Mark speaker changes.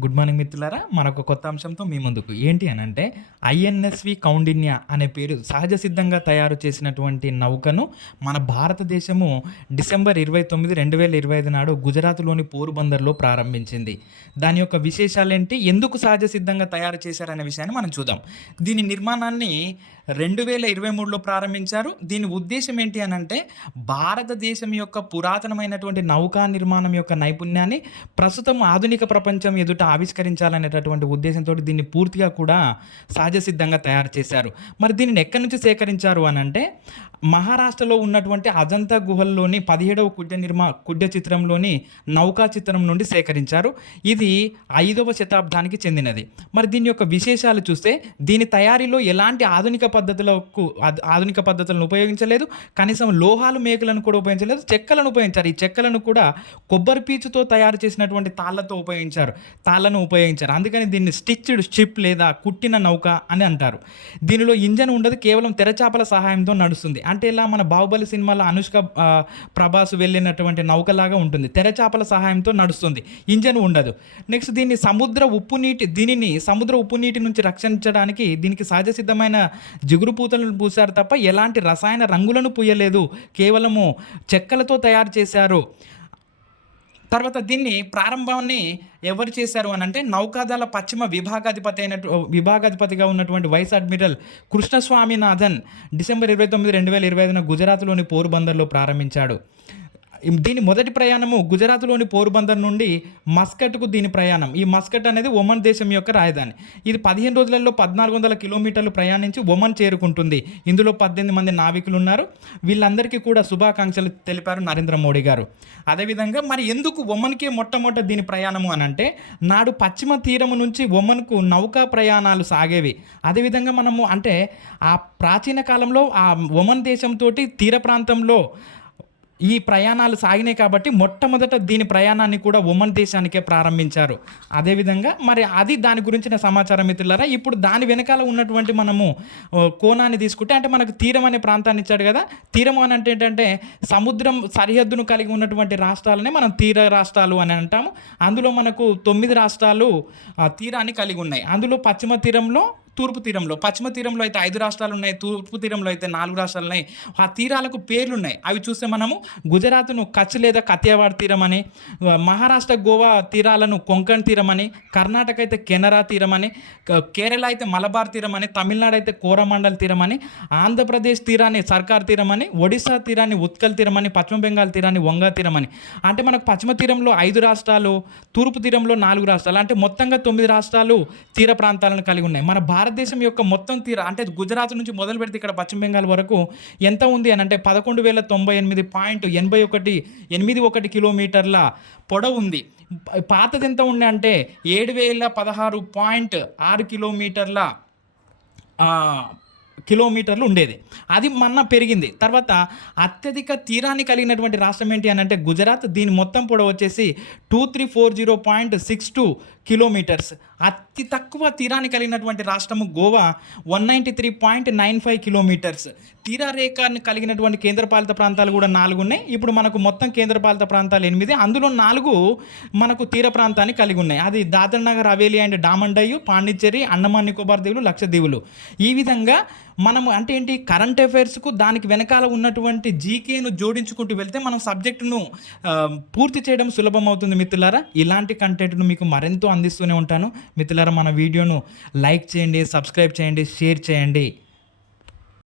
Speaker 1: Good morning మిత్రులారా మరొక కొత్త అంశంతో మీ ముందుకు. ఏంటి అని అంటే ఐఎన్ఎస్వి కౌండిన్య అనే పేరు సహజ సిద్ధంగా తయారు చేసినటువంటి నౌకను మన భారతదేశము డిసెంబర్ ఇరవై తొమ్మిది రెండు వేల ఇరవై ఐదు నాడు గుజరాత్లోని పోరుబందర్లో ప్రారంభించింది. దాని యొక్క విశేషాలు ఏంటి ఎందుకు సహజ సిద్ధంగా తయారు చేశారనే విషయాన్ని మనం చూద్దాం. దీని నిర్మాణాన్ని రెండు వేల ఇరవై మూడులో ప్రారంభించారు. దీని ఉద్దేశం ఏంటి అని అంటే భారతదేశం యొక్క పురాతనమైనటువంటి నౌకా నిర్మాణం యొక్క నైపుణ్యాన్ని ప్రస్తుతం ఆధునిక ప్రపంచం ఎదుట ఆవిష్కరించాలనేటటువంటి ఉద్దేశంతో దీన్ని పూర్తిగా కూడా సహజ సిద్ధంగా తయారు చేశారు. మరి దీనిని ఎక్కడి నుంచి సేకరించారు అని అంటే మహారాష్ట్రలో ఉన్నటువంటి అజంతా గుహల్లోని పదిహేడవ కుడ్య నిర్మా కుడ్య చిత్రంలోని నౌకా చిత్రం నుండి సేకరించారు. ఇది ఐదవ శతాబ్దానికి చెందినది. మరి దీని యొక్క విశేషాలు చూస్తే దీని తయారీలో ఎలాంటి ఆధునిక పద్ధతులకు ఆధునిక పద్ధతులను ఉపయోగించలేదు. కనీసం లోహాలు మేకలను కూడా ఉపయోగించలేదు. చెక్కలను ఉపయోగించారు. ఈ చెక్కలను కూడా కొబ్బరి పీచుతో తయారు చేసినటువంటి తాళ్ళతో ఉపయోగించారు. తాళ్ళను ఉపయోగించారు. అందుకని దీన్ని స్టిచ్డ్ షిప్ లేదా కుట్టిన నౌక అని అంటారు. దీనిలో ఇంజన్ ఉండదు కేవలం తెరచాపల సహాయంతో నడుస్తుంది. అంటే ఇలా మన బాహుబలి సినిమాలో అనుష్క ప్రభాస్ వెళ్ళినటువంటి నౌకలాగా ఉంటుంది. తెరచాపల సహాయంతో నడుస్తుంది. ఇంజన్ ఉండదు. నెక్స్ట్ దీన్ని సముద్ర ఉప్పు నీటి దీనిని సముద్ర ఉప్పు నీటి నుంచి రక్షించడానికి దీనికి సహజ సిద్ధమైన జిగురు పూతలను పూశారు తప్ప ఎలాంటి రసాయన రంగులను పూయలేదు. కేవలము చెక్కలతో తయారు చేశారు. తర్వాత దీన్ని ప్రారంభాన్ని ఎవరు చేశారు అని అంటే నౌకాదళ పశ్చిమ విభాగాధిపతి అయినటు విభాగాధిపతిగా ఉన్నటువంటి వైస్ అడ్మిరల్ కృష్ణస్వామినాథన్ డిసెంబర్ ఇరవై తొమ్మిది రెండు వేల ఇరవై ఐదున గుజరాత్లోని పోర్బందర్లో ప్రారంభించాడు. దీని మొదటి ప్రయాణము గుజరాత్లోని పోర్బందర్ నుండి మస్కట్కు దీని ప్రయాణం. ఈ మస్కట్ అనేది ఒమన్ దేశం యొక్క రాజధాని. ఇది పదిహేను రోజులలో పద్నాలుగు వందల కిలోమీటర్లు ప్రయాణించి ఒమన్ చేరుకుంటుంది. ఇందులో పద్దెనిమిది మంది నావికులు ఉన్నారు వీళ్ళందరికీ కూడా శుభాకాంక్షలు తెలిపారు నరేంద్ర మోడీ గారు. అదేవిధంగా మరి ఎందుకు ఒమన్కే మొట్టమొదట దీని ప్రయాణము అని అంటే నాడు పశ్చిమ తీరము నుంచి ఒమన్కు నౌకా ప్రయాణాలు సాగేవి. అదేవిధంగా మనము అంటే ఆ ప్రాచీన కాలంలో ఆ ఒమన్ దేశంతో తీర ప్రాంతంలో ఈ ప్రయాణాలు సాగినాయి కాబట్టి మొట్టమొదట దీని ప్రయాణాన్ని కూడా ఒమన్ దేశానికే ప్రారంభించారు. అదేవిధంగా మరి అది దాని గురించిన సమాచారం మిత్రులారా ఇప్పుడు దాని వెనకాల ఉన్నటువంటి మనము కోణాన్ని తీసుకుంటే అంటే మనకు తీరం అనే ప్రాంతాన్ని ఇచ్చాడు కదా తీరం అని అంటే ఏంటంటే సముద్రం సరిహద్దును కలిగి ఉన్నటువంటి రాష్ట్రాలనే మనం తీర రాష్ట్రాలు అని అంటాము. అందులో మనకు తొమ్మిది రాష్ట్రాలు తీరాన్ని కలిగి ఉన్నాయి. అందులో పశ్చిమ తీరంలో తూర్పు తీరంలో పశ్చిమ తీరంలో అయితే ఐదు రాష్ట్రాలు ఉన్నాయి తూర్పు తీరంలో అయితే నాలుగు రాష్ట్రాలు ఉన్నాయి. ఆ తీరాలకు పేర్లు ఉన్నాయి. అవి చూస్తే మనము గుజరాత్ను కచ్ లేదా కతియావాడ్ తీరం అని మహారాష్ట్ర గోవా తీరాలను కొంకణ్ తీరం అని కర్ణాటక అయితే కెనరా తీరం అని కేరళ అయితే మలబార్ తీరం అని తమిళనాడు అయితే కోరమండల్ తీరం అని ఆంధ్రప్రదేశ్ తీరాన్ని సర్కార్ తీరం అని ఒడిశా తీరాన్ని ఉత్కల్ తీరం అని పశ్చిమ బెంగాల్ తీరాన్ని వంగా తీరం అని అంటే మనకు పశ్చిమ తీరంలో ఐదు రాష్ట్రాలు తూర్పు తీరంలో నాలుగు రాష్ట్రాలు అంటే మొత్తంగా తొమ్మిది రాష్ట్రాలు తీర ప్రాంతాలను కలిగి ఉన్నాయి. మన భారతదేశం యొక్క మొత్తం తీర అంటే గుజరాత్ నుంచి మొదలు పెడితే ఇక్కడ పశ్చిమ బెంగాల్ వరకు ఎంత ఉంది అని అంటే పదకొండు వేల తొంభై ఎనిమిది పాయింట్ ఎనభై ఒకటి ఎనిమిది ఒకటి కిలోమీటర్ల పొడవు ఉంది. పాతది ఎంత ఉండే అంటే ఏడు వేల పదహారు పాయింట్ ఆరు కిలోమీటర్ల కిలోమీటర్లు ఉండేది. అది మొన్న పెరిగింది. తర్వాత అత్యధిక తీరాన్ని కలిగినటువంటి రాష్ట్రం ఏంటి అని అంటే గుజరాత్. దీని మొత్తం పొడవు వచ్చేసి two three four zero point six two kilometres అతి తక్కువ తీరాన్ని కలిగినటువంటి రాష్ట్రము Goa one ninety three point nine five kilometres. తీరారేఖను కలిగినటువంటి కేంద్రపాలిత ప్రాంతాలు కూడా నాలుగు ఉన్నాయి ఇప్పుడు మనకు మొత్తం కేంద్రపాలిత ప్రాంతాలు ఎనిమిది. అందులో నాలుగు మనకు తీర ప్రాంతాన్ని కలిగి ఉన్నాయి. అది దాదర్ నగర్ హవేలీ అండ్ డామన్ పాండిచ్చేరి అండమాన్ నికోబార్ దీవులు లక్షద్వీపులు. ఈ విధంగా మనం అంటే ఏంటి? కరెంట్ అఫైర్స్కు దానికి వెనకాల ఉన్నటువంటి జీకేను జోడించుకుంటూ వెళ్తే మనం సబ్జెక్టును పూర్తి చేయడం సులభం అవుతుంది మిత్రులారా. ఇలాంటి కంటెంట్ను మీకు మరెంతో అందిస్తూనే ఉంటాను. మిత్రులారా మన వీడియోను లైక్ చేయండి సబ్స్క్రైబ్ చేయండి షేర్ చేయండి.